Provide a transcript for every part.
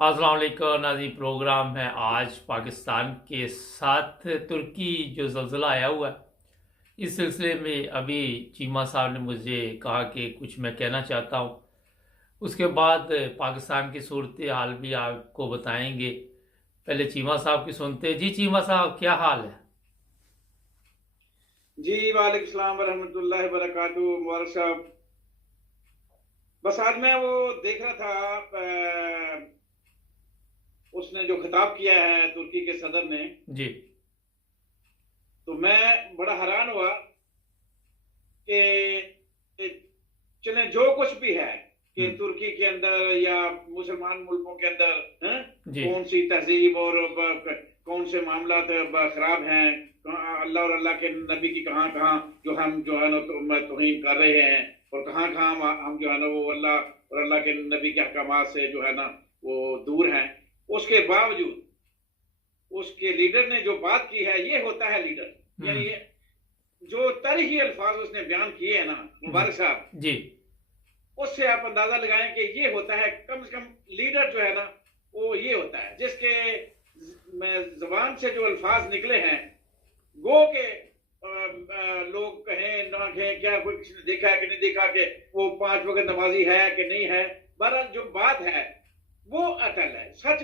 अस्सलाम वालेकुम नाज़रीन। प्रोग्राम है आज पाकिस्तान के साथ तुर्की जो ज़लज़ला आया हुआ है, इस सिलसिले में अभी चीमा साहब ने मुझे कहा कि कुछ मैं कहना चाहता हूँ। उसके बाद पाकिस्तान की सूरत हाल भी आपको बताएंगे। पहले चीमा साहब की सुनते हैं। जी चीमा साहब, क्या हाल है? जी वालेकुम सलाम वरहमतुल्लाहि वबरकातुहू। मुबारक साहब, बस आज मैं वो देख रहा था। उसने जो खिताब किया है तुर्की के सदर ने, जी। तो मैं बड़ा हैरान हुआ कि चले जो कुछ भी है कि तुर्की के अंदर या मुसलमान मुल्कों के अंदर जी। कौन सी तहजीब और कौन से मामला खराब हैं, अल्लाह और अल्लाह के नबी की कहाँ कहाँ जो हम जो है ना तौहीन कर रहे हैं, और कहाँ कहाँ हम जो है ना वो अल्लाह और अल्लाह के नबी के अहकामात से जो है ना वो दूर हैं। उसके बावजूद उसके लीडर ने जो बात की है, ये होता है लीडर। यानी जो तरही अल्फाज उसने बयान किए हैं ना मुबारक साहब जी, उससे आप अंदाजा लगाएं कि ये होता है कम से कम लीडर जो है ना, वो ये होता है जिसके जबान से जो अल्फाज निकले हैं, गो के लोग कहें ना कहें, क्या कोई किसी ने देखा है कि नहीं देखा, कि वो 5 वक्त नमाजी है कि नहीं है, बहरहाल जो बात है वो अटल है। सच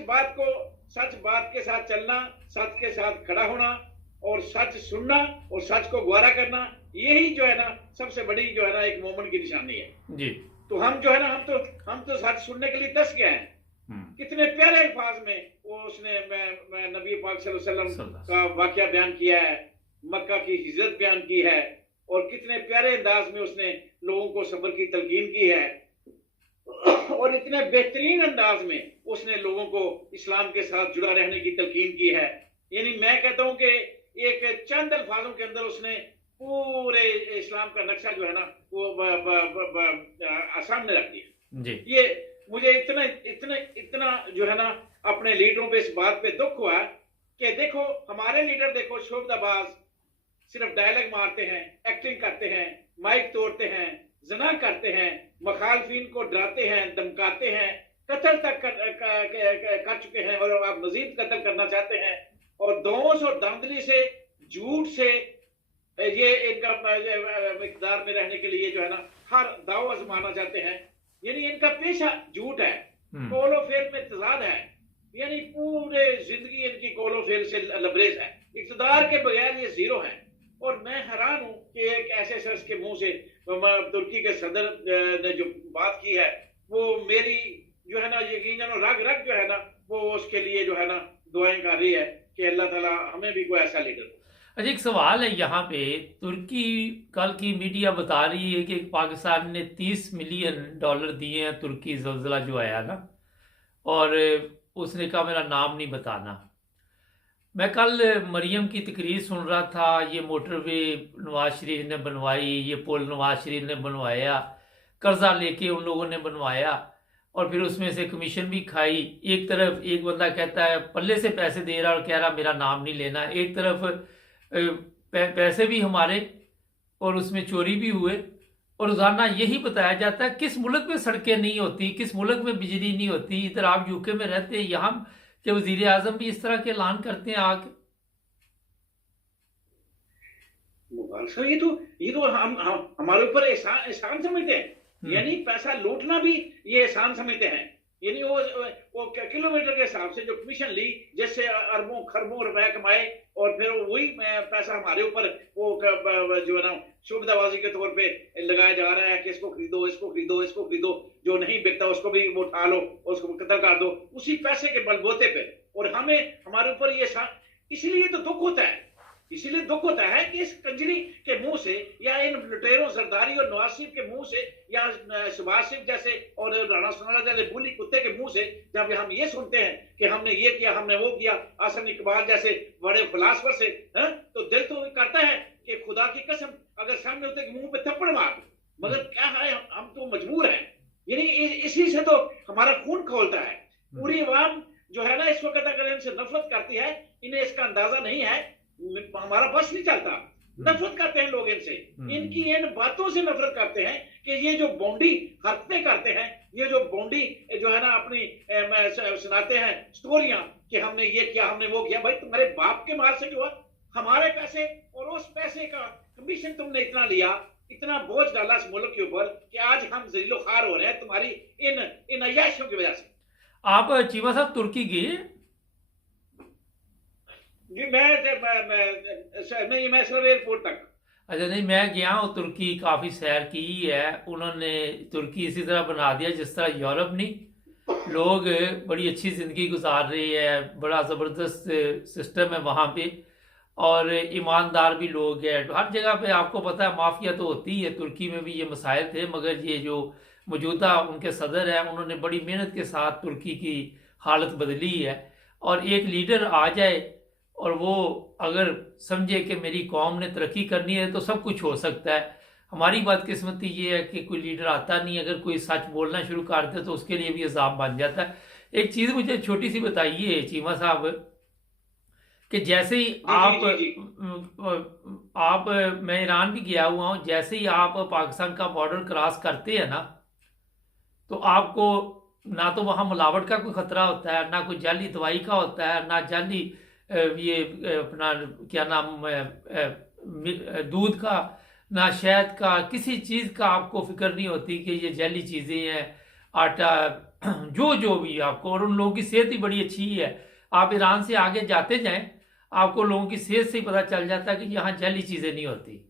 बात के साथ चलना, सच के साथ खड़ा होना और सच सुनना और सच को गवारा करना, यही जो है ना सबसे बड़ी जो है ना एक मोमेंट की निशानी है। जी। तो हम जो है ना हम तो सच सुनने के लिए दस गए हैं। कितने प्यारे अल्फाज में वो उसने मैं नबी पाक सल्लल्लाहु अलैहि वसल्लम का वाकया बयान किया है, मक्का की हिजरत बयान की है, और कितने प्यारे अंदाज में उसने लोगों को सब्र की तलकीन की है, और इतने बेहतरीन अंदाज में उसने लोगों को इस्लाम के साथ जुड़ा रहने की तलकीन की है। यानी मैं कहता हूं कि एक चंद अल्फाजों के अंदर उसने पूरे इस्लाम का नक्शा जो है ना वो सामने रख दिया। जी। ये मुझे इतना इतना इतना जो है ना अपने लीडरों पे इस बात पे दुख हुआ कि देखो हमारे लीडर देखो शोबदाबाज, सिर्फ डायलॉग मारते हैं, एक्टिंग करते हैं, माइक तोड़ते हैं, जना करते हैं, मखालफिन को डराते हैं, धमकाते हैं, कत्ल तक कर चुके हैं, और आप मजीद कत्ल करना चाहते हैं, और दोष और धांधली से, झूठ से ये इनका इक़्तिदार में रहने के लिए जो है ना हर दाव आजमाना चाहते हैं। यानी इनका पेशा झूठ है, कोलो फेल में तजाद है। यानी पूरे जिंदगी इनकी कोलो फेल से लबरेज है, इक़्तिदार के बगैर ये जीरो है। और मैं हैरान हूं कि एक ऐसे शख्स के मुंह से तुर्की के सदर ने जो बात की है, वो मेरी जो है ना यकीनन रग रग जो है ना वो उसके लिए जो है ना दुआएं कर रही है कि अल्लाह ताला हमें भी कोई ऐसा लीडर। अच्छा, एक सवाल है यहाँ पे। तुर्की कल की मीडिया बता रही है कि पाकिस्तान ने $30 मिलियन दिए हैं तुर्की ज़लज़ला जो आया ना, और उसने कहा मेरा नाम नहीं बताना। मैं कल मरियम की तकरीर सुन रहा था। ये मोटरवे नवाज शरीफ ने बनवाई, ये पुल नवाज शरीफ ने बनवाया, कर्जा लेके उन लोगों ने बनवाया, और फिर उसमें से कमीशन भी खाई। एक तरफ एक बंदा कहता है पल्ले से पैसे दे रहा और कह रहा मेरा नाम नहीं लेना, एक तरफ पैसे भी हमारे और उसमें चोरी भी हुए। और रोजाना यही बताया जाता है किस मुल्क में सड़कें नहीं होती, किस मुल्क में बिजली नहीं होती। इधर आप यूके में रहते हैं, यहाँ के वजीर आजम भी इस तरह के ऐलान करते हैं आके। ये तो हम हमारे ऊपर एहसान समझते हैं। यानी पैसा लूटना भी ये एहसान समझते हैं। यानी वो किलोमीटर के हिसाब से जो कमीशन ली, जिससे अरबों खरबों रुपए कमाए, और फिर वही पैसा हमारे ऊपर वो जो है ना शुभदाबाजी के तौर पे लगाया जा रहा है कि इसको खरीदो, इसको खरीदो, इसको खरीदो, जो नहीं बिकता उसको भी वो उठा लो, उसको कत्ल कर दो उसी पैसे के बलबूते पे। और हमें हमारे ऊपर ये इसीलिए तो दुख होता है। इसीलिए दुख होता है कि इस कंजरी के मुंह से, या इन लुटेरों जरदारी और नवाज शरीफ के मुंह से, या सुभाष शरीफ जैसे और राणा सोनाला जैसे बुली कुत्ते के मुंह से जब हम ये सुनते हैं कि हमने ये किया, हमने वो किया, आसन इकबाल जैसे बड़े फिलासफर से, तो दिल तो करता है कि खुदा की कसम अगर सामने होते मुंह पे थप्पड़ मार, मगर क्या है हम तो मजबूर हैं। यानी इसी से तो हमारा खून खोलता है। पूरी अवाम जो है ना इस वक्त अगर इनसे नफरत करती है, इन्हें इसका अंदाजा नहीं है, हमारा बस नहीं चलता। नफरत करते हैं लोग इनसे, इनकी इन बातों से नफरत करते हैं कि ये जो बोंडी हरकतें करते हैं, ये जो बोंडी जो है ना अपनी सुनाते हैं स्टोरियां कि हमने ये किया, हमने वो किया। भाई तुम्हारे बाप के माल से जो है हमारे पैसे, और उस पैसे का कमीशन तुमने इतना लिया, इतना बोझ डाला इस मुल्क के ऊपर कि आज हम जलीलो खार हो रहे हैं तुम्हारी इन अय्याशियों की वजह से। आप चीमा साहब तुर्की गए? जी मैं सिर्फ एयरपोर्ट तक। अच्छा, नहीं मैं गया हूँ तुर्की, काफ़ी सैर की है। उन्होंने तुर्की इसी तरह बना दिया जिस तरह यूरोप नहीं, लोग बड़ी अच्छी ज़िंदगी गुजार रहे हैं, बड़ा ज़बरदस्त सिस्टम है वहाँ पे, और ईमानदार भी लोग हैं हर जगह पे। आपको पता है माफिया तो होती ही है, तुर्की में भी ये मसाइल थे, मगर ये जो मौजूदा उनके सदर हैं उन्होंने बड़ी मेहनत के साथ तुर्की की हालत बदली है। और एक लीडर आ जाए और वो अगर समझे कि मेरी कौम ने तरक्की करनी है तो सब कुछ हो सकता है। हमारी बदकिस्मती ये है कि कोई लीडर आता नहीं, अगर कोई सच बोलना शुरू कर दे तो उसके लिए भी इल्ज़ाम बन जाता है। एक चीज़ मुझे छोटी सी बताइए चीमा साहब, कि जैसे ही आप मैं ईरान भी गया हुआ हूँ, जैसे ही आप पाकिस्तान का बॉर्डर क्रॉस करते हैं ना, तो आपको ना तो वहाँ मिलावट का कोई खतरा होता है, ना कोई जाली दवाई का होता है, ना जाली ये अपना क्या नाम दूध का, ना शहद का, किसी चीज़ का आपको फिक्र नहीं होती कि ये जैली चीज़ें हैं, आटा जो भी आपको। और उन लोगों की सेहत ही बड़ी अच्छी है। आप ईरान से आगे जाते जाएं, आपको लोगों की सेहत से ही पता चल जाता है कि यहाँ जैली चीज़ें नहीं होती।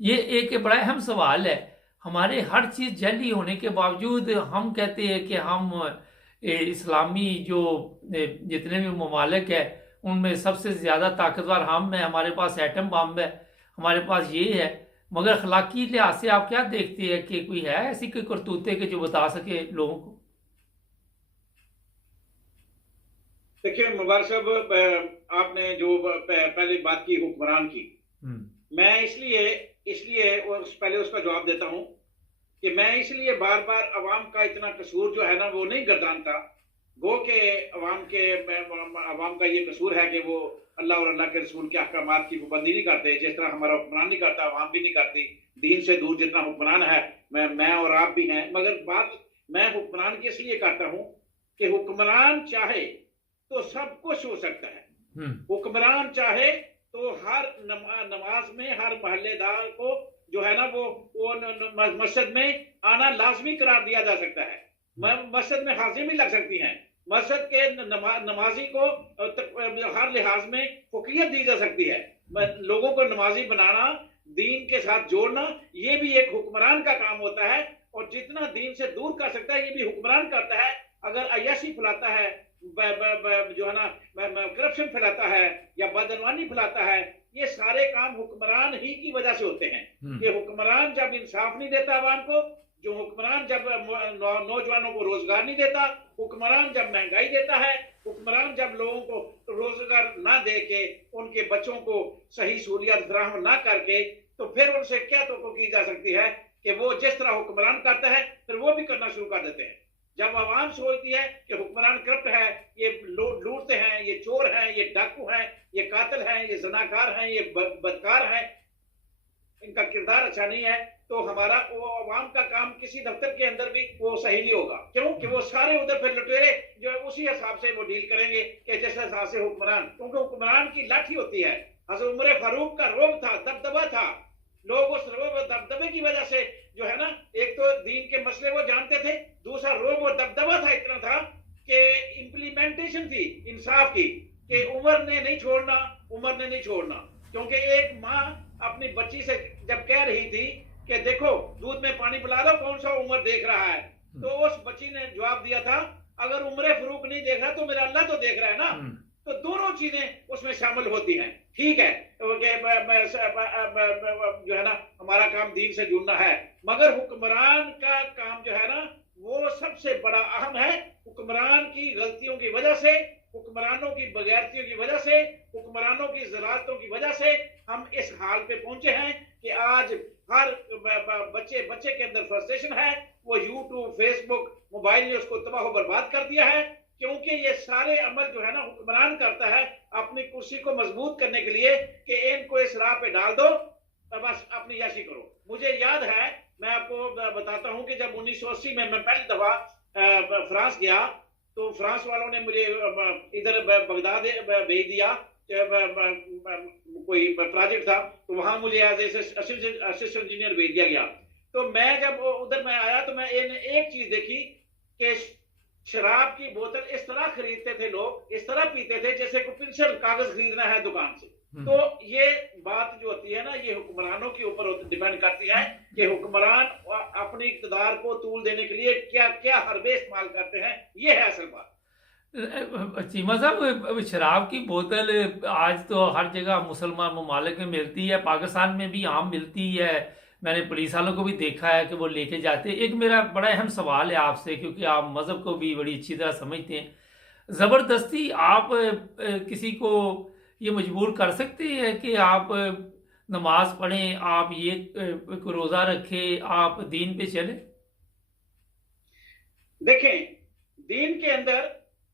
ये एक बड़ा अहम सवाल है। हमारे हर चीज़ जैली होने के बावजूद हम कहते हैं कि हम इस्लामी जो जितने भी ममालिक है उनमें सबसे ज़्यादा ताकतवर हम हैं, हमारे पास एटम बम है, हमारे पास ये है। मगर अखलाकी लिहाज से आप क्या देखते हैं कि कोई है ऐसी कोई करतूतें कि जो बता सके लोगों को? देखिए मुबारक साहब, आपने जो पहले बात की हुक्मरान की, मैं इसलिए पहले उसका जवाब देता हूं कि मैं इसलिए बार बार अवाम का इतना कसूर जो है ना वो नहीं गर्दानता। गो के अवाम का ये कसूर है कि वो अल्लाह और अल्लाह के रसूल के अहकामात की पाबंदी नहीं करते, जिस तरह हमारा हुक्मरान नहीं करता, अवाम भी नहीं करती। दीन से दूर जितना हुक्मरान है, मैं और आप भी हैं। मगर बात मैं हुक्मरान की इसलिए करता हूं कि हुक्मरान चाहे तो सब कुछ हो सकता है। हुक्मरान चाहे तो हर नमाज में हर महल्लेदार को जो है ना वो मस्जिद में आना लाजमी करार दिया जा सकता है। मस्जिद में हाजिरी भी लग सकती हैं, मस्जिद के नमाजी को हर लिहाज में फौकियत दी जा सकती है। लोगों को नमाजी बनाना, दीन के साथ जोड़ना, ये भी एक हुक्मरान का काम होता है। और जितना दीन से दूर कर सकता है ये भी हुक्मरान करता है। अगर अय्याशी फैलाता है, जो है ना करप्शन फैलाता है या बदनवानी फैलाता है, ये सारे काम हुक्मरान ही की वजह से होते हैं। कि हुक्मरान जब इंसाफ नहीं देता आवाम को, जो हुक्मरान जब नौजवानों को रोजगार नहीं देता, हुक्मरान जब महंगाई देता है, हुक्मरान जब लोगों को रोजगार ना दे के उनके बच्चों को सही सहूलियत फराहम ना करके, तो फिर उनसे क्या तो की जा सकती है कि वो जिस तरह हुक्मरान करता है फिर वो भी करना शुरू कर देते हैं। जब आवाम सोचती है कि हुक्मरान करप्ट है, ये लूटते हैं, ये चोर हैं, ये डाकू हैं, ये कातिल हैं, ये जनाकार हैं, ये बदकार हैं, इनका किरदार अच्छा नहीं है, तो हमारा वो आवाम का काम किसी दफ्तर के अंदर भी वो सही नहीं होगा। क्यों कि वो सारे उधर फिर लुटेरे जो है उसी हिसाब से वो डील करेंगे कि जिस हिसाब से हुक्मरान, क्योंकि हुक्मरान की लाठी होती है। हज़रत उमर फारूक का रोब था, दबदबा था। लोग उस रोब और दबदबे की वजह से जो है ना, एक तो दीन के मसले वो जानते थे, दूसरा रोब और दबदबा था इतना था कि इंप्लीमेंटेशन थी इंसाफ की कि उमर ने नहीं छोड़ना। क्योंकि एक माँ अपनी बच्ची से जब कह रही थी कि देखो दूध में पानी पिला दो, कौन सा उमर देख रहा है, तो उस बच्ची ने जवाब दिया था, अगर उमर फारूक नहीं देख रहा तो मेरा अल्लाह तो देख रहा है ना। तो दोनों चीजें उसमें शामिल होती हैं। ठीक है जो है ना हमारा काम दीन से जुड़ना है, मगर हुक्मरान का काम जो है ना वो सबसे बड़ा अहम है। हुक्मरान की गलतियों की वजह से, हुक्मरानों की बगैरतियों की वजह से, हुक्मरानों की ज़लालतों की वजह से हम इस हाल पे पहुंचे हैं कि आज हर बच्चे के अंदर फ्रस्ट्रेशन है। वो यूट्यूब, फेसबुक, मोबाइल ने उसको तबाह बर्बाद कर दिया है। क्योंकि ये सारे अमल जो है ना हुक्मरान करता है अपनी कुर्सी को मजबूत करने के लिए कि इनको इस राह पे डाल दो, बस अपनी याशी करो। मुझे याद है, मैं आपको बताता हूं कि जब 1980 में मैं पहली दफा फ्रांस गया तो फ्रांस वालों ने मुझे इधर बगदाद भेज दिया, कोई प्रोजेक्ट था, तो वहां मुझे एज असिस्टेंट इंजीनियर भेज दिया गया। तो मैं जब उधर मैं आया तो मैं एक चीज देखी कि शराब की बोतल इस तरह खरीदते थे लोग, इस तरह पीते थे जैसे कोई पेंसिल कागज खरीदना है दुकान से। तो ये बात जो होती है ना, ये हुक्मरानों के ऊपर डिपेंड करती है कि हुक्मरान अपने इक़्तिदार को तूल देने के लिए क्या क्या हरबे इस्तेमाल करते हैं। ये है असल बात। चीमा साहब, शराब की बोतल आज तो हर जगह मुसलमान ममालिक में मिलती है, पाकिस्तान में भी आम मिलती है। मैंने पुलिस वालों को भी देखा है कि वो लेके जाते हैं। एक मेरा बड़ा अहम सवाल है आपसे, क्योंकि आप मज़हब को भी बड़ी अच्छी तरह समझते हैं। ज़बरदस्ती आप किसी को ये मजबूर कर सकते हैं कि आप नमाज पढ़ें, आप ये रोज़ा रखें, आप दीन पे चलें? देखें, दीन के अंदर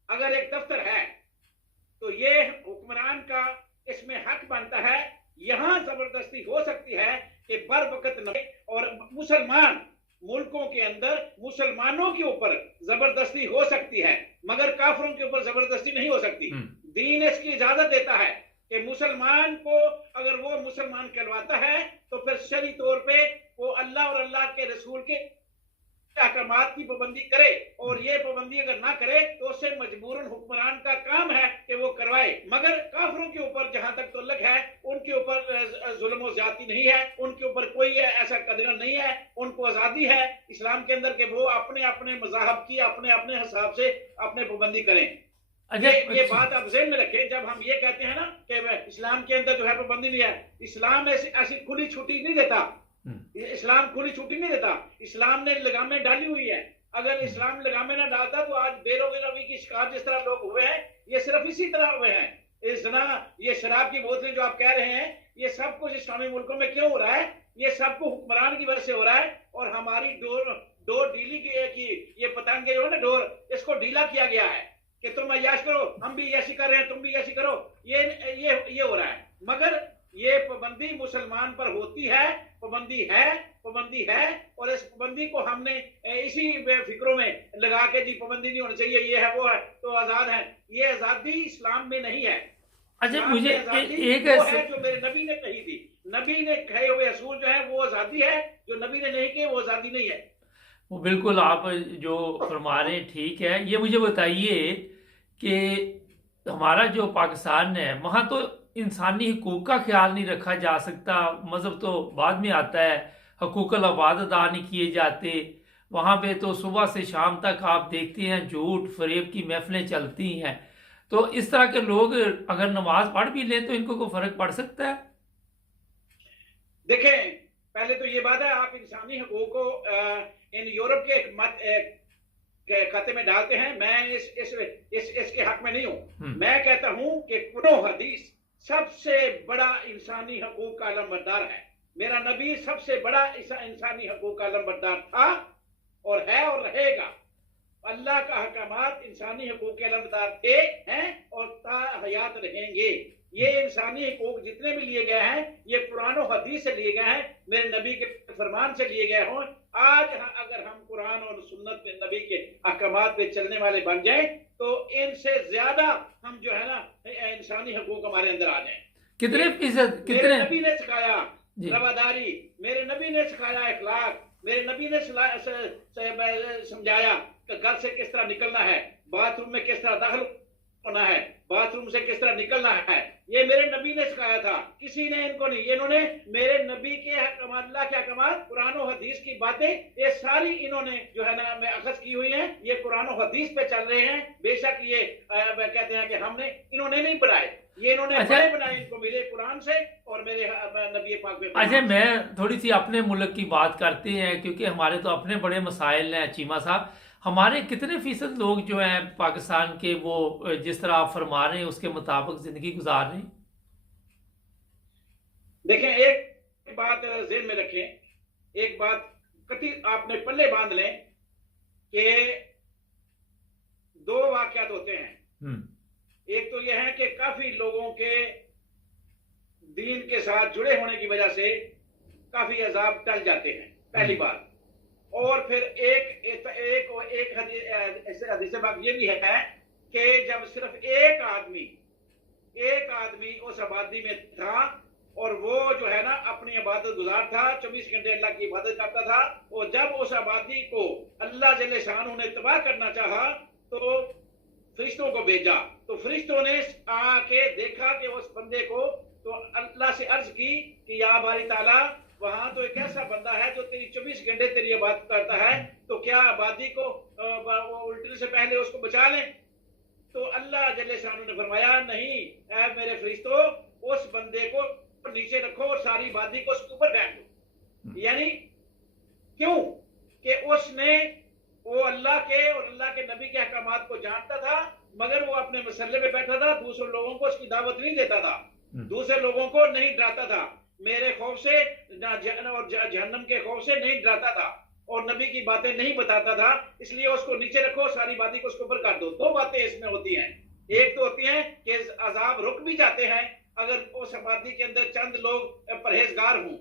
अगर एक दफ्तर है तो ये हुक्मरान का इसमें हक बनता है। यहां जबरदस्ती हो सकती है कि बर वक्त न, और मुसलमान मुल्कों के अंदर मुसलमानों के ऊपर जबरदस्ती हो सकती है, मगर काफिरों के ऊपर जबरदस्ती नहीं हो सकती। दीन इसकी इजाजत देता है कि मुसलमान को अगर वो मुसलमान कहलवाता है तो फिर शरी तौर पे वो अल्लाह और अल्लाह के रसूल के अहकामात की पाबंदी करे, और ये पाबंदी अगर ना करे तो उससे मजबूरन हुक्मरान का काम है कि वो करवाए। मगर काफिरों के ऊपर जहां तक तल्लुक है, उनके ऊपर जुल्म और ज्यादती नहीं है, उनके ऊपर कोई ऐसा कदर नहीं है। उनको आजादी है इस्लाम के अंदर कि वो अपने अपने मज़हब की अपने अपने हिसाब से अपने पाबंदी करें। ये बात आप ज़हन में रखें। जब हम ये कहते हैं ना कि इस्लाम के अंदर जो है पाबंदी नहीं है, इस्लाम ऐसी खुली छुट्टी नहीं देता। इस्लाम खुली छुट्टी नहीं देता, इस्लाम ने लगामें डाली हुई है। अगर इस्लाम लगामें ना डालता तो आज बेरोजगारी की शिकार जिस तरह लोग हुए हैं, ये सिर्फ इसी तरह हुए हैं। इस जना ये शराब की बोतलें जो आप कह रहे हैं, ये सब कुछ इस्लामी मुल्कों में क्यों हो रहा है? ये सब कुछ हुक्मरान की वजह से हो रहा है। और हमारी डोर ढीली की ये पतंगे जो है ना, डोर, इसको ढीला किया गया है कि तुम अय्याश करो, हम भी ऐसी कर रहे हैं, तुम भी ऐसी करो। ये हो रहा है। मगर ये पाबंदी मुसलमान पर होती है, पाबंदी है, और इस पाबंदी को हमने इसी फिक्रों में लगा के जी पाबंदी नहीं होनी चाहिए, ये है वो है तो आजाद है। ये आजादी इस्लाम में नहीं है। अच्छा, मुझे एक वो है जो मेरे नबी ने कही थी। नबी ने कहे हुए असूल जो है वो आजादी है, जो नबी ने नहीं कहे वो आजादी नहीं है। वो बिल्कुल आप जो फरमा रहे हैं ठीक है। ये मुझे बताइए कि हमारा जो पाकिस्तान है, वहाँ तो इंसानी हकूक़ का ख्याल नहीं रखा जा सकता। मज़हब तो बाद में आता है, हकूक़ुल अबाद अदा नहीं किए जाते। वहाँ पे तो सुबह से शाम तक आप देखते हैं झूठ फरेब की महफिलें चलती हैं। तो इस तरह के लोग अगर नमाज पढ़ भी लें तो इनको कोई फ़र्क पड़ सकता है? देखें, पहले तो ये बात है, आप इंसानी हकूक़ को इन यूरोप के खाते में डालते हैं। मैं इसके हक में नहीं हूं। मैं कहता हूं कि कुरान हदीस सबसे बड़ा इंसानी हकूक का अलमबरदार है। मेरा नबी सबसे बड़ा इंसानी हकूक का अलमबरदार था और है और रहेगा। अल्लाह का हकामात इंसानी हकूक के अलमबरदार थे, हैं और ता हयात रहेंगे। ये इंसानी हकूक जितने भी लिए गए हैं, ये कुरान और हदीस से लिए गए हैं, मेरे नबी के फरमान से लिए गए हों। आज अगर हम कुरान और सुन्नत में नबी के अहकामात पे चलने वाले बन जाएं तो इनसे ज्यादा हम जो है ना इंसानी हकूक हमारे अंदर आ जाएं। कितने फीसद? मेरे नबी ने सिखाया रवादारी, मेरे नबी ने सिखाया इखलाक, मेरे नबी ने समझाया कि घर से किस तरह निकलना है, बाथरूम में किस तरह दाखिल होना है, बाथरूम से किस तरह निकलना है। ये मेरे नबी ने सिखाया था, किसी ने इनको नहीं। इन्होंने मेरे नबी के अल्लाह के अहकामात, कुरान और हदीस की बातें, ये सारी इन्होंने जो है ना में अखज़ की हुई हैं। ये कुरान और हदीस पे चल रहे हैं। बेशक ये कहते हैं कि इन्होंने नहीं बनाए, ये इन्होंने बड़े बनाए, इनको मिले कुरान से और मेरे नबी पाक पे। अच्छा, मैं थोड़ी सी अपने मुल्क की बात करते हैं, क्योंकि हमारे तो अपने बड़े मसाइल हैं चीमा साहब। हमारे कितने फीसद लोग जो हैं पाकिस्तान के, वो जिस तरह आप फरमा रहे हैं उसके मुताबिक जिंदगी गुजार रहे हैं? देखें, एक बात ज़हन में रखें, एक बात कति आपने पल्ले बांध लें कि दो वाकयात होते हैं। एक तो यह है कि काफी लोगों के दीन के साथ जुड़े होने की वजह से काफी अजाब टल जाते हैं, पहली बात। और फिर एक हदीस पाक ये भी है कि जब सिर्फ एक आदमी उस आबादी में था और वो जो है ना अपनी इबादत गुजार था, 24 घंटे अल्लाह की इबादत करता था, और जब उस आबादी को अल्लाह जल्ले शान ने तबाह करना चाहा तो फरिश्तों को भेजा। तो फरिश्तों ने आके देखा कि उस बंदे को, तो अल्लाह से अर्ज की कि या बारी ताला, वहां तो एक ऐसा बंदा है जो तेरी 24 घंटे तेरी इबादत करता है, तो क्या आबादी को उल्टने से पहले उसको बचा लें? तो अल्लाह जल्ले शान ने फरमाया, नहीं ऐ मेरे फरिश्तों, उस बंदे को नीचे रखो और सारी आबादी को उसके ऊपर फेंक दो। यानी क्यों? कि उसने वो अल्लाह के और अल्लाह के नबी के अहकामात को जानता था, मगर वो अपने मसल्ले में बैठा था, दूसरे लोगों को उसकी दावत नहीं देता था, दूसरे लोगों को नहीं डराता था, मेरे खौफ से और जहन्नम के खौफ से नहीं डराता था, और नबी की बातें नहीं बताता था। इसलिए उसको नीचे रखो, सारी बातें को उसके ऊपर कर दो। दो बातें इसमें होती हैं। एक तो होती है कि अजाब रुक भी जाते हैं अगर उस आबादी के अंदर चंद लोग परहेजगार हों।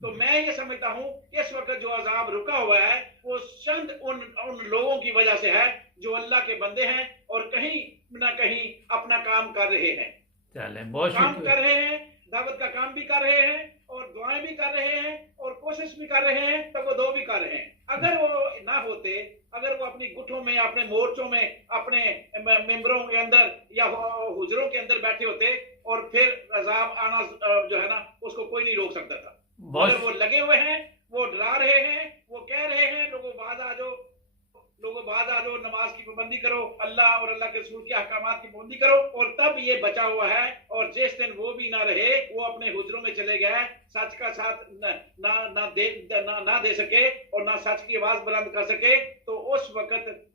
तो मैं ये समझता हूं कि इस वक्त जो अजाब रुका हुआ है वो चंद उन लोगों की वजह से है जो अल्लाह के बंदे हैं और कहीं ना कहीं अपना काम कर रहे हैं। चलें, बहुत काम शुक्रिया। कर रहे हैं, दावत का काम भी कर रहे हैं और दुआएं भी कर रहे हैं और कोशिश भी कर रहे हैं, तब वो दो भी कर रहे हैं। अगर वो ना होते, अगर वो अपनी गुठों में, अपने मोर्चों में, अपने मेंबरों के अंदर या हुजरों के अंदर बैठे होते और फिर अजाब आना जो है ना उसको कोई नहीं रोक सकता था। मगर वो लगे हुए हैं, वो डरा रहे हैं, वो कह रहे हैं लोगों बाद आ जाओ, लोगों बाद आ जाओ, नमाज की पाबंदी करो, अल्लाह और अल्लाह के रसूल के अहकामात की पाबंदी करो, और तब ये बचा हुआ है। और जिस दिन वो भी ना रहे, वो अपने हुजरों में चले गए, सच का साथ ना दे सके और ना सच की आवाज बुलंद कर सके, तो उस वक्त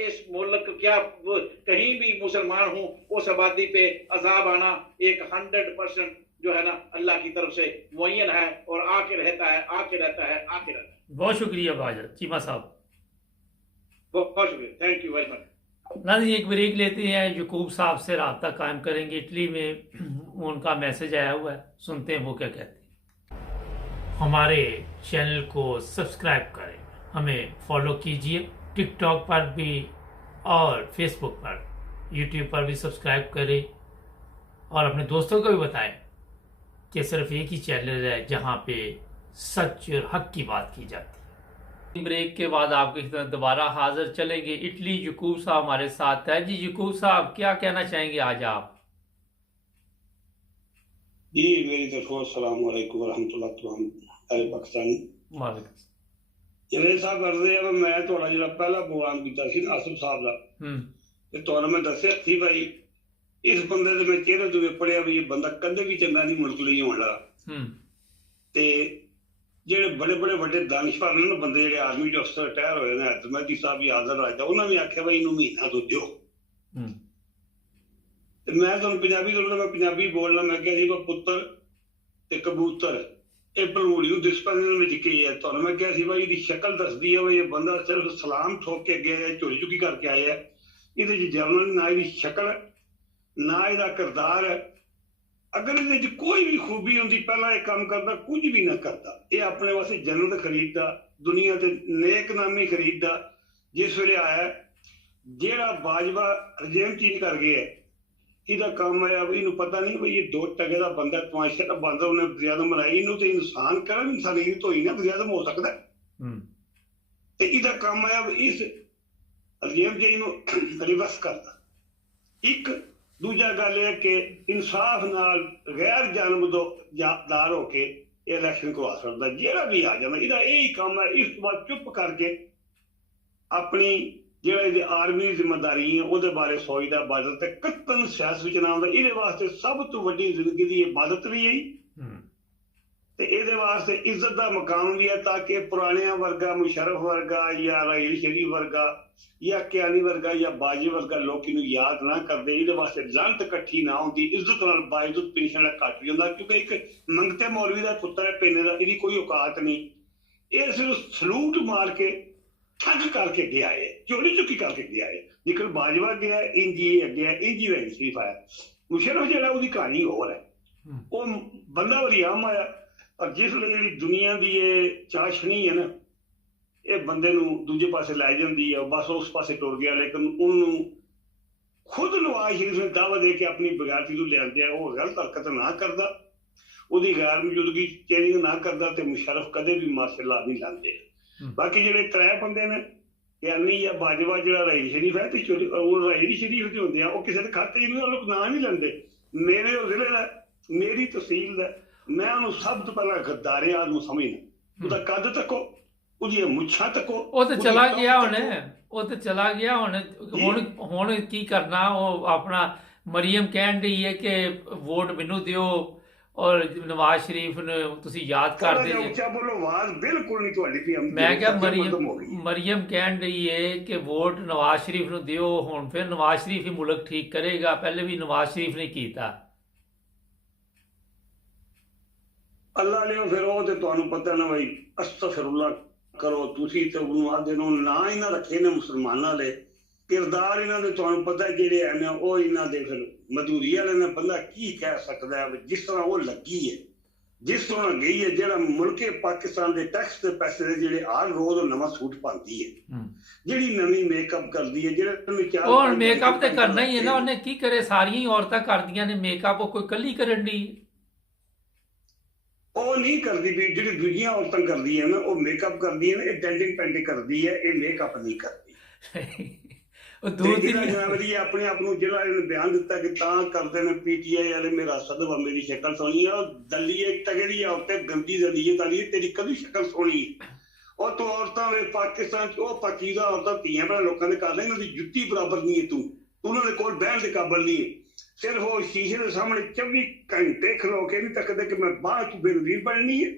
इस मुल्क क्या कहीं भी मुसलमान हूं, उस आबादी पे अजाब आना एक 100% जो है ना अल्लाह की तरफ से मुअय्यन है और आके रहता है, आके रहता है, आके रहता है। बहुत शुक्रिया बाजर चीमा साहब, बहुत शुक्रिया, थैंक यू वेरी मच। नाज़रीन एक ब्रेक लेते हैं, यकूब साहब से रब्ता कायम करेंगे। इटली में उनका मैसेज आया हुआ है, सुनते हैं वो क्या कहते हैं। हमारे चैनल को सब्सक्राइब करें, हमें फॉलो कीजिए, टिकटॉक पर भी और फेसबुक पर, यूट्यूब पर भी सब्सक्राइब करें, और अपने दोस्तों को भी बताएं कि सिर्फ एक ही चैनल है जहां पे सच और हक की बात की जाती है। ब्रेक के बाद आपकी तरफ दोबारा हाजिर चलेंगे। इटली यकूब साहब हमारे साथ है। जी यकूब साहब, क्या कहना चाहेंगे आज आप? जी मेरी तरफ अस्सलाम वालेकुम रहमतुल्लाह पाकिस्तानी जनेल साहब करते हैं। मैं थोड़ा जो पहला प्रोग्राम किया आसिफ साहब का, ते तुहानू मैं दस्सिया थी भाई इस बंदे दे मैं चेहरे तो पढ़िया भी ये बंदा कदे भी चंगा नहीं मुल्क लिए होने वाला। ते जेडे बड़े बड़े बड़े दानिशवर ने बंदे जेडे आर्मी च अफसर रिटायर होए ने, मेहदी साहब यादव राजा, उन्होंने आख्या भाई इनू महीना तो दिओ। ते मैं तुहानू पंजाबी दसना, मैं पंजाबी बोलना, मैं कहा जी कोई पुत्र ते कबूतर ये भलूड़ी नूं दिसपैन विच की है। तुहानू मैं कहा सी भाई इहदी शक्ल दसदी है भाई ये बंदा सिर्फ सलाम ठोक के अगे आया, चोरी चुकी करके आया। इहदे च जर्नल ना इहदी शक्ल ना इहदा किरदार है। अगर इहदे च कोई भी खूबी होंदी पहला ये काम करदा, कुछ भी ना करदा, ये अपने वास्ते जन्नत खरीददा, दुनिया ते नेक नामी खरीददा। जिस वेले आया जेड़ा बाजवा रजीम चेंज कर गया, इहदा काम आया भी इनू पता नहीं भाई ये 2 टके दा बंदा तमाशे दा बंदा, उन्हें दरियादम बनाई, इनू ते इंसान कर इंसानियत होई ना दरियादम हो सकदा। ते इहदा काम आया इस रजीम जे इनू रिवर्स करदा। एक दूजा गल है कि इंसाफ नाल गैर जानबदार होके इलेक्शन करवा सकता जेड़ा भी आ जाए। इहदा यही काम है। इस तो बाद चुप करके अपनी जेड़ा आर्मी जिम्मेदारी है उहदे बारे सोचदा, इबादत ते कत्तन सियासत विच ना आउंदा। इहदे वास्ते सब तो वड्डी जिंदगी दी इबादत भी है ते इहदे वास्ते इज्जत दा मकाम भी है, ताकि पुराने वर्गा, मुशर्रफ वर्गा या राहील शरीफ वर्गा या क्यानी वर्गा या बाजी वर्गा लोग इनू याद ना करते। इहदे वास्ते लानत इकट्ठी ना होंदी, इज्जत नाल बाइज्जत पेश घट भी होंदा, क्योंकि एक मंगते मौलवी दा पुत्तर है पेने दा, इहदी कोई औकात नहीं। ये सिर्फ सलूट मार के ठग करके गया है, चोरी चुकी करके गया है। निकल बाजवा गया, इंजी गया, इंजी राहील शरीफ आया। मुशर्रफ जेड़ा उसकी कहानी होर है, वो बंदा वरियाम आया। और जिस जी दुनिया की ये चाशनी है ना, ਇਹ ਬੰਦੇ ਨੂੰ ਦੂਜੇ ਪਾਸੇ ਲੈ ਜਾਂਦੀ ਹੈ, ਬਸ ਉਸ ਪਾਸੇ ਟੁਰ ਗਿਆ। ਲੇਕਿਨ ਉਹਨੂੰ ਖੁਦ ਨਵਾਜ਼ ਸ਼ਰੀਫ ਨੇ ਦਾਅਵਾ ਦੇ ਕੇ ਆਪਣੀ ਬਗਾਤੀ ਨੂੰ ਲਿਆਂਦੇ ਆ। ਉਹ ਗਲਤ ਹਰਕਤ ਨਾ ਕਰਦਾ, ਉਹਦੀ ਗੈਰ ਮੌਜੂਦਗੀ ਚੇਂਜਿੰਗ ਨਾ ਕਰਦਾ ਤੇ ਮੁਸ਼ਰਫ ਕਦੇ ਵੀ ਮਾਰਸ਼ਲ ਆਰਟ ਨਹੀਂ ਲਾਉਂਦੇ। ਬਾਕੀ ਜਿਹੜੇ ਤਰੇ ਬੰਦੇ ਨੇ ਯਾਨੀ ਜਾਂ ਬਾਜਵਾ ਜਿਹੜਾ ਰਾਈ ਸ਼ਰੀਫ ਹੈ ਤੇ ਉਹ ਰਾਈ ਸ਼ਰੀਫ ਦੇ ਹੁੰਦੇ ਆ, ਉਹ ਕਿਸੇ ਦੇ ਖਾਤੇ ਨਹੀਂ, ਉਹ ਲੋਕ ਨਾਂ ਨਹੀਂ ਲੈਂਦੇ। ਮੇਰੇ ਜ਼ਿਲ੍ਹੇ ਦਾ, ਮੇਰੀ ਤਹਿਸੀਲ ਦਾ, ਮੈਂ ਉਹਨੂੰ ਸਭ ਤੋਂ ਪਹਿਲਾਂ ਗੱਦਾਰੇ ਆਦਮੀ ਸਮਝਦਾ। ਉਹਦਾ ਕੱਦ ਤੱਕੋ, ਉਹਦੀਆਂ ਮੁੱਛਾਂ ਤੱਕੋ। ਉਹ ਤੇ ਚਲਾ ਗਿਆ ਹੁਣ, ਉਹ ਤੇ ਚਲਾ ਗਿਆ ਹੁਣ ਕੀ ਕਰਨਾ। ਉਹ ਆਪਣਾ ਮਰੀਮ ਕਹਿਣ ਰਹੀ ਹੈ ਕਿ ਵੋਟ ਮੈਨੂੰ ਦਿਓ ਔਰ ਨਵਾਜ਼ ਸ਼ਰੀਫ ਨੂੰ ਤੁਸੀਂ ਯਾਦ ਕਰਦੇ ਜੇ। ਉੱਚਾ ਬੋਲੋ, ਆਵਾਜ਼ ਬਿਲਕੁਲ ਨਹੀਂ ਤੁਹਾਡੀ ਪਈ। ਮੈਂ ਕਿਹਾ ਮਰੀਮ ਕਹਿਣ ਰਹੀ ਹੈ ਕਿ ਵੋਟ ਨਵਾਜ਼ ਸ਼ਰੀਫ ਨੂੰ ਦਿਓ, ਹੁਣ ਫਿਰ ਨਵਾਜ਼ ਸ਼ਰੀਫ ਹੀ ਮੁਲਕ ਠੀਕ ਕਰੇਗਾ, ਪਹਿਲੇ ਵੀ ਨਵਾਜ਼ ਸ਼ਰੀਫ ਨੇ ਕੀਤਾ। ਅੱਲਾ ਲਿਓ ਫਿਰ ਉਹ ਤੇ ਤੁਹਾਨੂੰ ਪਤਾ ਨਾ ਬਈ, ਅਸਤਗਫਿਰullah ਕਰੋ ਤੁਸੀਂ ਤੇ ਉਹਨੂੰ ਆਦੇ ਨੂੰ ਨਾ ਇਹਨਾਂ ਰੱਖੇ ਨੇ ਮੁਸਲਮਾਨਾਂ ਦੇ ਕਿਰਦਾਰ। ਇਹਨਾਂ ਦੇ ਤੁਹਾਨੂੰ ਪਤਾ ਜਿਹੜੇ ਹੈ ਨਾ, ਉਹ ਇਹਨਾਂ ਦੇ ਫਿਰ ਮਜ਼ਦੂਰੀ ਵਾਲੇ ਨੇ। ਬੰਦਾ ਕੀ ਕਹਿ ਸਕਦਾ ਹੈ ਜਿਸ ਤਰ੍ਹਾਂ ਉਹ ਲੱਗੀ ਹੈ, ਜਿਸ ਤਰ੍ਹਾਂ ਗਈ ਹੈ। ਜਿਹੜਾ ਮੁਲਕੇ ਪਾਕਿਸਤਾਨ ਦੇ ਟੈਕਸ ਦੇ ਪੈਸੇ ਦੇ ਜਿਹੜੇ ਹਰ ਰੋਜ਼ ਨਵਾਂ ਸੂਟ ਪਾਉਂਦੀ ਹੈ, ਜਿਹੜੀ ਨਵੀਂ ਮੇਕਅਪ ਕਰਦੀ ਹੈ, ਜਿਹੜੇ ਉਹ ਮੇਕਅਪ ਤੇ ਕਰਨਾ ਹੀ ਹੈ ਨਾ। ਉਹਨੇ ਕੀ ਕਰੇ, ਸਾਰੀਆਂ ਹੀ ਔਰਤਾਂ ਕਰਦੀਆਂ ਨੇ ਮੇਕਅਪ, ਉਹ ਕੋਈ ਕੱਲੀ ਕਰਨ ਦੀ ਉਹ ਨਹੀਂ ਕਰਦੀ ਵੀ। ਜਿਹੜੀ ਦੂਜੀਆਂ ਔਰਤਾਂ ਕਰਦੀਆਂ ਨੇ ਉਹ ਮੇਕਅਪ ਕਰਦੀਆਂ ਨੇ, ਇਹ ਡੈਂਟਿੰਗ ਪੈਂਟਿੰਗ ਕਰਦੀ ਹੈ, ਇਹ ਮੇਕਅਪ ਨਹੀਂ ਕਰਦੀ। ਉਹ ਦੂਜੀ ਜਨਾਬਰੀ ਆਪਣੇ ਆਪ ਨੂੰ ਜਿਹੜਾ ਇਹਨੇ ਬਿਆਨ ਦਿੱਤਾ ਕਿ ਤਾਂ ਕਰਦੇ ਨੇ ਪੀਟੀਆਈ ਵਾਲੇ, ਮੇਰਾ ਸਦਵਾ ਮੇਰੀ ਸ਼ਕਲ ਸੋਹਣੀ ਆ, ਦਲੀਏ ਤਗੜੀ ਔਰਤੇ ਗੰਦੀ ਦਲੀਏ ਤਾਲੀ ਤੇਰੀ ਕਦੀ ਸ਼ਕਲ ਸੋਹਣੀ। ਉਹ ਤੂੰ ਔਰਤਾਂ ਵੇ ਪਾਕਿਸਤਾਨ ਚ ਉਹ ਪਾਕੀਜ਼ਾ ਔਰਤਾਂ ਧੀਆਂ ਭੈਣਾਂ ਲੋਕਾਂ ਦੇ ਘਰ ਨੇ, ਇਹਨਾਂ ਦੀ ਜੁੱਤੀ ਬਰਾਬਰ ਨਹੀਂ ਹੈ। ਤੂੰ ਉਹਨਾਂ ਦੇ ਕੋਲ ਬਹਿਣ ਦੇ ਕਾਬਲ ਨਹੀਂ ਹੈ। ਸਿਰਫ ਉਹ ਸ਼ੀਸ਼ੇ ਦੇ ਸਾਹਮਣੇ 24 ਘੰਟੇ ਖਲੋ ਕੇ ਨਹੀਂ ਤੱਕਦੇ ਕਿ ਮੈਂ ਬਾਅਦ ਚ ਬੇਨਜ਼ੀਰ ਬਣਨੀ ਹੈ।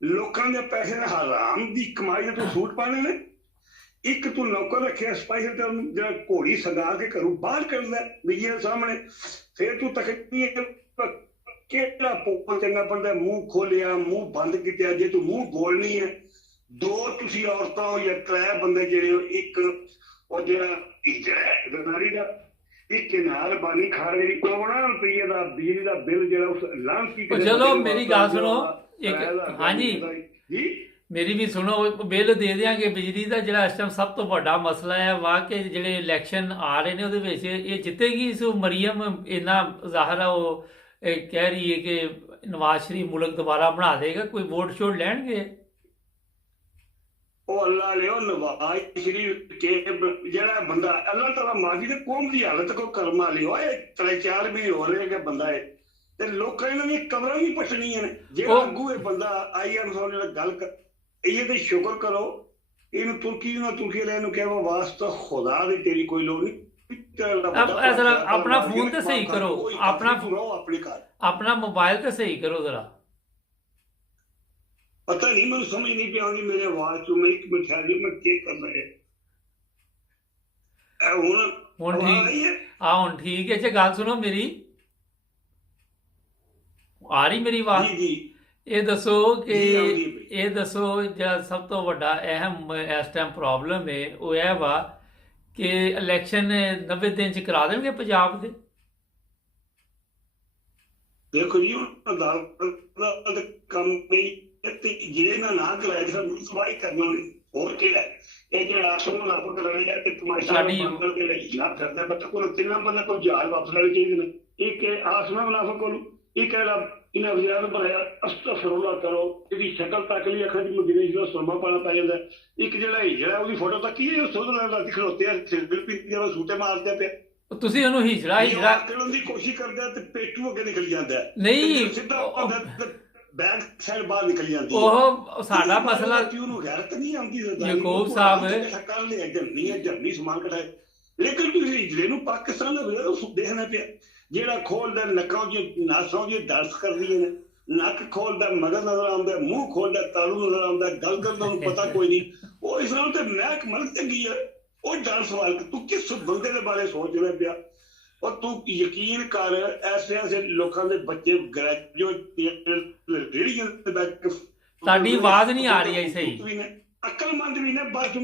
ਲੋਕਾਂ ਦੇ ਪੈਸੇ ਨੇ, ਹਰਾਮ ਦੀ ਕਮਾਈ ਦੇ ਤੂੰ ਸੂਟ ਪਾਣੇ ਨੇ। ਇੱਕ ਤੂੰ ਨੌਕਰ ਰੱਖਿਆ ਸਪੈਸ਼ਲ ਤੇ ਉਹਨੂੰ ਜਿਹੜਾ ਘੋੜੀ ਸਗਾ ਕੇ ਘਰੋਂ ਬਾਹਰ ਕੱਢਦਾ ਮੀਡੀਆ ਸਾਹਮਣੇ। ਫਿਰ ਤੂੰ ਤੱਕਦੀ ਹੈ ਕਿਹੜਾ ਪੋਪਾ ਚੰਗਾ ਬੰਦਾ, ਮੂੰਹ ਖੋਲਿਆ ਮੂੰਹ ਬੰਦ ਕੀਤਾ। ਜੇ ਤੂੰ ਮੂੰਹ ਬੋਲਣੀ ਹੈ, ਦੋ ਤੁਸੀਂ ਔਰਤਾਂ ਹੋ ਜਾਂ ਤਰੇ ਬੰਦੇ ਜਿਹੜੇ ਹੋ, ਇੱਕ ਉਹ ਜਿਹੜਾ ਹਿਜਰਾ ਦਾ, ਇੱਕ ਨਾਲ ਬਾਨੀ ਖਾਰ ਜਿਹੜੀ ਕਰੋੜਾਂ ਰੁਪਈਏ ਦਾ ਬਿਜਲੀ ਦਾ ਬਿੱਲ ਜਿਹੜਾ ਉਸ ਲਾਂਕੀ। ਚਲੋ ਮੇਰੀ ਗੱਲ ਸੁਣੋ ਇੱਕ, ਹਾਂਜੀ ਜੀ ਮੇਰੀ ਵੀ ਸੁਣੋ। ਬਿੱਲ ਦੇ ਦਿਆਂਗੇ ਬਿਜਲੀ ਦਾ। ਜਿਹੜਾ ਇਸ ਟਾਈਮ ਸਭ ਤੋਂ ਵੱਡਾ ਮਸਲਾ ਹੈ ਵਾਕਈ ਜਿਹੜੇ ਇਲੈਕਸ਼ਨ ਆ ਰਹੇ ਨੇ ਉਹਦੇ ਵਿੱਚ ਇਹ ਜਿੱਤੇਗੀ। ਸੋ ਮਰੀਮ ਇੰਨਾ ਜ਼ਾਹਰ ਹੈ, ਉਹ ਕਹਿ ਰਹੀ ਹੈ ਕਿ ਨਵਾਜ਼ ਸ਼ਰੀਫ ਮੁਲਕ ਦੁਬਾਰਾ ਬਣਾ ਦੇਗਾ। ਕੋਈ ਵੋਟ ਸ਼ੋਟ ਲੈਣਗੇ ਉਹ ਅੱਲਾ ਲਿਓ ਨਵਾਜ਼ ਸ਼ਰੀਫ ਕੇ ਜਿਹੜਾ ਬੰਦਾ ਅੱਲਾ ਤਾਲਾ ਮਾਜੀ ਦੇ ਕੌਮ ਦੀ ਹਾਲਤ ਕੋ ਕਰਮਾ ਲਿਓ। ਇਹ 3-4 ਮਹੀਨੇ ਹੋ ਰਹੇ ਕਿ ਬੰਦਾ ਹੈ ਤੇ ਲੋਕਾਂ ਇਹਨਾਂ ਦੀਆਂ ਕਬਰਾਂ ਨਹੀਂ ਪਟਣੀਆਂ ਨੇ। ਜਿਹੜਾ ਅੱਗੂ ਇਹ ਬੰਦਾ ਆਈਐਮ ਸਾਹਿਬ ਨਾਲ ਗੱਲ ਕਰ, ਇਹ ਤੇ ਸ਼ੁਕਰ ਕਰੋ ਇਹਨੂੰ ਤੁਰਕੀ ਵਾਲਿਆਂ ਨੂੰ ਕਿਹਾ ਵਾਸਤਾ ਖੁਦਾ ਦੀ ਤੇਰੀ ਕੋਈ ਲੋੜ ਨਹੀਂ। ਆਪਣਾ ਫੋਨ ਤੇ ਸਹੀ ਕਰੋ, ਆਪਣਾ ਮੋਬਾਈਲ ਤੇ ਸਹੀ ਕਰੋ ਜ਼ਰਾ। ਪਤਾ ਨਹੀਂ ਮੈਨੂੰ ਸਮਝ ਨਹੀਂ ਪਿਆ ਆਉਂਦੀ ਮੇਰੇ ਆਵਾਜ਼ ਚੋਂ। ਮੈਂ ਇੱਕ ਮਿੰਟ ਠਹਿਰ ਜਾ, ਮੈਂ ਚੈੱਕ ਕਰਨਾ ਹੈ। ਹੁਣ ਠੀਕ ਆ, ਹੁਣ ਠੀਕ ਹੈ। ਜੇ ਗੱਲ ਸੁਣੋ ਮੇਰੀ, ਆ ਰਹੀ ਮੇਰੀ ਆਵਾਜ਼? ਜੀ ਇਹ ਦੱਸੋ ਕਿ ਇਹ ਦੱਸੋ ਜਿਹੜਾ ਸਭ ਤੋਂ ਵੱਡਾ ਅਹਿਮ ਇਸ ਟਾਈਮ ਪ੍ਰੋਬਲਮ ਹੈ ਉਹ ਇਹ ਵਾ ਕਿ ਇਲੈਕਸ਼ਨ 90 ਦਿਨ ਚ ਕਰਾ ਦੇਣਗੇ ਪੰਜਾਬ ਦੇ? ਦੇਖੋ ਜੀ ਹੁਣ ਅਦਾਲਤ ਦਾ ਕੰਮ ਨਹੀਂ ਤੇ ਜਿਹੜੇ ਨਾ ਕਰਾਇਆ ਸਾਨੂੰ ਸਵਾਈ ਕਰਨਾ ਨਹੀਂ। ਹੋਰ ਕਿਹੜਾ ਇਹ ਜਿਹੜਾ ਆਸਨ ਲਾਪਰ ਕਰ ਰਿਹਾ ਤੇ ਤਮਾਸ਼ਾ ਬੰਦਲ ਦੇ ਲਈ ਨਾ ਕਰਦਾ। ਬੱਤ ਕੋਲ ਤਿੰਨਾਂ ਬੰਦਾ ਕੋਈ ਜਹਾਜ਼ ਵਾਪਸ ਲੈਣੇ ਚਾਹੀਦੇ ਨੇ। ਇੱਕ ਆਸਨਾ ਮੁਨਾਫਾ ਕੋਲ, ਇੱਕ ਇਹਨਾਂ ਵਜ਼ੀਰਾਂ ਨੂੰ ਬਣਾਇਆ ਅਸਤਗਫਿਰullah ਕਰੋ, ਇਹਦੀ ਸ਼ਕਲ ਤੱਕ ਲਈ ਅੱਖਾਂ ਚ ਮਦੀਨੇ ਦਾ ਸੁਰਮਾ ਪਾਣਾ ਪੈ ਜਾਂਦਾ। ਇੱਕ ਜਿਹੜਾ ਹਿਜੜਾ ਉਹਦੀ ਫੋਟੋ ਤੱਕ ਕੀ ਹੈ, ਸੋਧਣ ਖਲੋਤੇ ਆ ਫਿਲਪੀਨ ਸੂਟੇ ਮਾਰਦੇ ਪਿਆ। ਤੁਸੀਂ ਉਹਨੂੰ ਹਿਜੜਾ ਕਰਨ ਦੀ ਕੋਸ਼ਿਸ਼ ਕਰਦਾ ਤੇ ਪੇਟੂ ਅੱਗੇ ਨਿਕਲ ਜਾਂਦਾ। ਨਹੀਂ ਸਿੱਧਾ ਬੈਕ ਸਾਈਡ ਬਾਹਰ ਨਿਕਲ ਜਾਂਦੀ। ਉਹ ਸਾਡਾ ਮਸਲਾ ਉਹਨੂੰ ਗੈਰਤ ਨਹੀਂ ਆਉਂਦੀ। ਯਾਕੂਬ ਸਾਹਿਬ ਸ਼ਕਲ ਨੇ ਜਰਨੀ ਸਮਾਨ ਕਢਾਏ। ਲੇਕਿਨ ਤੁਸੀਂ ਹਿਜੜੇ ਨੂੰ ਪਾਕਿਸਤਾਨ ਦਾ ਦੇਖਣਾ ਪਿਆ। ਜਿਹੜਾ ਖੋਲਦਾ ਨੱਕਾਂ ਦੀ ਨਾਸਾਂ ਦੀ ਦਰਸ ਕਰਦੀਆਂ ਨੇ, ਨੱਕ ਖੋਲਦਾ ਮਗਰ ਨਜ਼ਰ ਆਉਂਦਾ, ਮੂੰਹ ਖੋਲਦਾ ਤਾਲੂ ਨਜ਼ਰ ਆਉਂਦਾ, ਗੱਲ ਦਾ ਉਹਨੂੰ ਪਤਾ ਕੋਈ ਨਹੀਂ। ਉਹ ਇਸ ਨਾਲ ਤੇ ਮਹਿਕ ਮਲਕ ਚੰਗੀ ਹੈ। ਉਹ ਡਰ ਸਵਾਲ ਕਿ ਤੂੰ ਕਿਸ ਬੰਦੇ ਦੇ ਬਾਰੇ ਸੋਚ ਰਿਹਾ ਪਿਆ। ਔਰ ਤੂੰ ਯਕੀਨ ਕਰ ਐਸੇ ਲੋਕਾਂ ਦੇ ਬੱਚੇ ਗ੍ਰੈਜੂਏਟ ਰੇੜੀਆਂ ਤੇ ਬੈਠ ਕੇ ਸਾਡੀ ਆਵਾਜ਼ ਨਹੀਂ ਆ ਰਹੀ ਹੈ ਸਹੀ। ਅਕਲਮੰਦ ਵੀ ਨੇ ਬਸ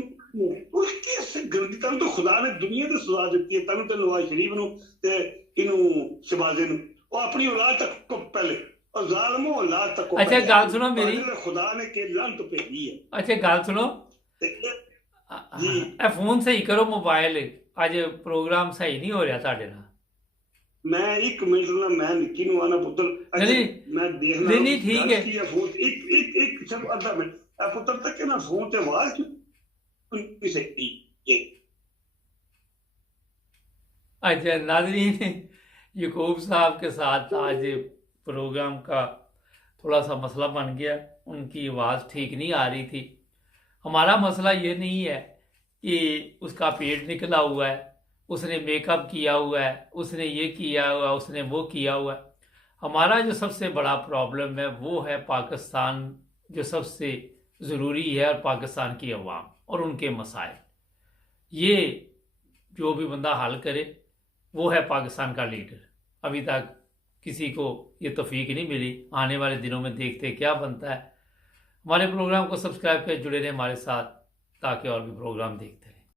ਉਸ ਕਿਸ ਗਲਤੀ ਤੈਨੂੰ ਤਾਂ ਖੁਦਾ ਨੇ ਦੁਨੀਆ ਤੇ ਸਜ਼ਾ ਦਿੱਤੀ ਹੈ। ਤੈਨੂੰ ਤੇ ਨਵਾਜ਼ ਸ਼ਰੀਫ ਨੂੰ ਤੇ ਇਹਨੂੰ ਸ਼ਬਾਜ਼ੇ ਨੂੰ ਉਹ ਆਪਣੀ ਔਲਾਦ ਤੱਕ ਪਹਿਲੇ ਔਰ ਜ਼ਾਲਮੋ ਔਲਾਦ ਤੱਕ। ਅੱਛਾ ਗੱਲ ਸੁਣੋ ਮੇਰੀ, ਖੁਦਾ ਨੇ ਕਿ ਲਾਨਤ ਭੇਜੀ ਹੈ। ਅੱਛਾ ਗੱਲ ਸੁਣੋ, ਤੇ ਇਹ- ਜੀ ਇਹ ਫੋਨ ਸਹੀ ਕਰੋ ਮੋਬਾਈਲ ਅੱਜ ਪ੍ਰੋਗਰਾਮ ਸਹੀ ਨਹੀਂ ਹੋ ਰਿਹਾ ਤੁਹਾਡੇ ਨਾਲ ਮੈਂ 1 ਮਿੰਟ ਨਾਲ ਮੈਂ ਨਿੱਕੀ ਨੂੰ ਆਣਾ ਪੁੱਤਰ ਨਹੀਂ, ਮੈਂ ਦੇਖਣਾ ਨਹੀਂ, ਨਹੀਂ, ਠੀਕ ਹੈ। ਕੀ ਹੈ ਫੋਨ ਇੱਕ ਸਭ ਅੱਧਾ ਮਿੰਟ ਆ ਪੁੱਤਰ ਤੱਕ ਨਾ ਫੋਨ ਤੇ ਆਵਾਜ਼ क्यों नहीं सकती ये अच्छा नाज़रीन, यकूब साहब के साथ आज प्रोग्राम का थोड़ा सा मसला बन गया, उनकी आवाज़ ठीक नहीं आ रही थी। हमारा मसला ये नहीं है कि उसका पेट निकला हुआ है, उसने मेकअप किया हुआ है, उसने ये किया हुआ है, उसने वो किया हुआ है। हमारा जो सबसे बड़ा प्रॉब्लम है वो है पाकिस्तान जो सबसे ज़रूरी है, और पाकिस्तान की अवाम और उनके मसाइल। ये जो भी बंदा हल करे वो है पाकिस्तान का लीडर। अभी तक किसी को ये तौफीक नहीं मिली। आने वाले दिनों में देखते क्या बनता है। हमारे प्रोग्राम को सब्सक्राइब कर जुड़े रहें हमारे साथ ताकि और भी प्रोग्राम देखते रहें।